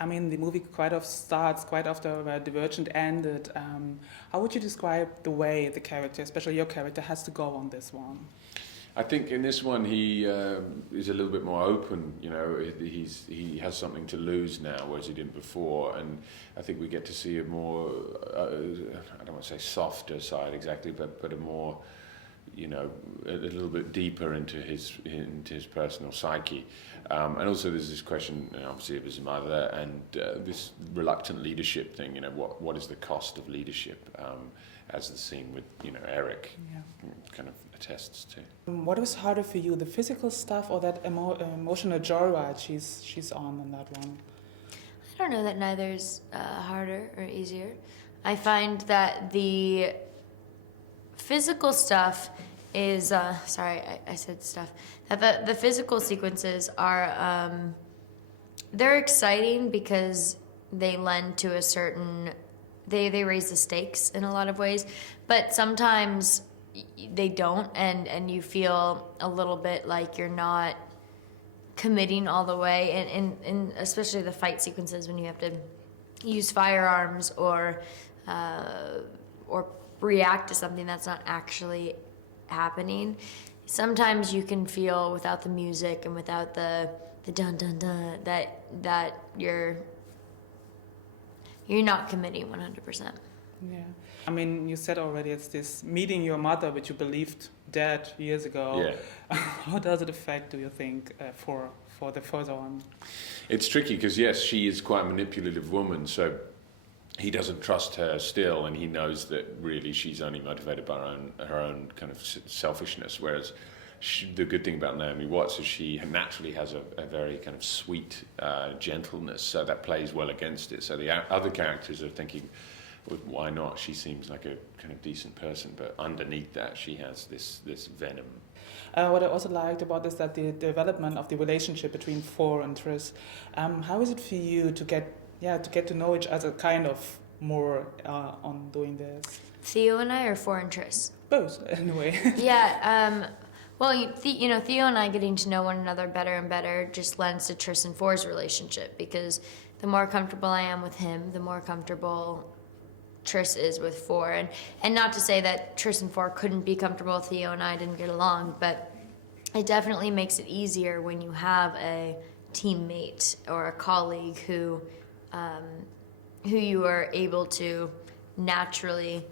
I mean, the movie quite of starts quite after where Divergent ended. How would you describe the way the character, especially your character, has to go on this one? I think in this one he is a little bit more open. You know, he has something to lose now, whereas he didn't before, and I think we get to see a more I don't want to say softer side exactly, but a more, you know, a little bit deeper into his personal psyche, and also there's this question, obviously, of his mother and this reluctant leadership thing. You know, what is the cost of leadership? As the scene with, you know, Eric kind of attests to. What was harder for you, the physical stuff or that emotional joyride she's on in that one? I don't know that neither's harder or easier. I find that the physical stuff is sorry, I said stuff. That the physical sequences are they're exciting because they lend to a certain. They raise the stakes in a lot of ways, but sometimes they don't, and you feel a little bit like you're not committing all the way, and especially the fight sequences when you have to use firearms or react to something that's not actually happening. Sometimes you can feel without the music and without the dun dun dun that you're not committing 100%. Yeah. I mean, you said already it's this meeting your mother, which you believed dead years ago. Yeah. How does it affect, do you think, for the further on? It's tricky because, yes, she is quite a manipulative woman, so he doesn't trust her still, and he knows that really she's only motivated by her own kind of selfishness, whereas the good thing about Naomi Watts is she naturally has a very kind of sweet gentleness, so that plays well against it. So the other characters are thinking, well, why not? She seems like a kind of decent person, but underneath that she has this venom. What I also liked about this that the development of the relationship between Thor and Triss. How is it for you to get to know each other kind of more on doing this? Theo and I, or Thor and Triss? Both, anyway. Yeah. Well, Theo and I getting to know one another better and better just lends to Triss and Thor's relationship, because the more comfortable I am with him, the more comfortable Triss is with Thor. And not to say that Triss and Thor couldn't be comfortable if Theo and I didn't get along, but it definitely makes it easier when you have a teammate or a colleague who you are able to naturally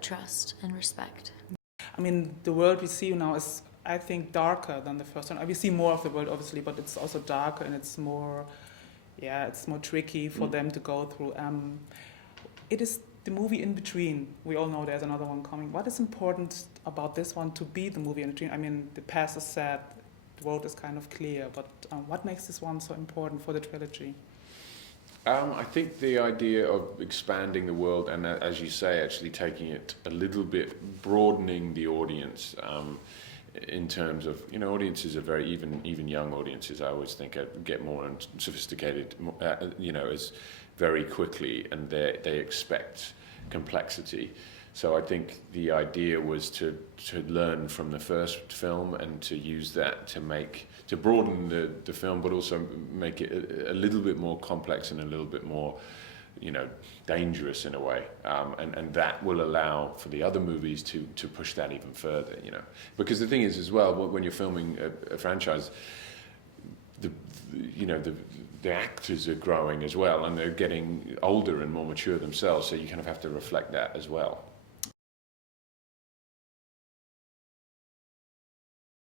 trust and respect. I mean, the world we see now is, I think, darker than the first one. We see more of the world, obviously, but it's also darker and it's more tricky for them to go through. It is the movie in between. We all know there's another one coming. What is important about this one to be the movie in between? I mean, the past is sad, the road is kind of clear, but what makes this one so important for the trilogy? I think the idea of expanding the world and, as you say, actually taking it a little bit, broadening the audience in terms of, you know, audiences are very, even young audiences, I always think, get more sophisticated, as very quickly, and they expect complexity. So I think the idea was to learn from the first film and to use that to broaden the film, but also make it a little bit more complex and a little bit more, you know, dangerous in a way. And that will allow for the other movies to push that even further, you know. Because the thing is as well, when you're filming a franchise, the actors are growing as well, and they're getting older and more mature themselves, so you kind of have to reflect that as well.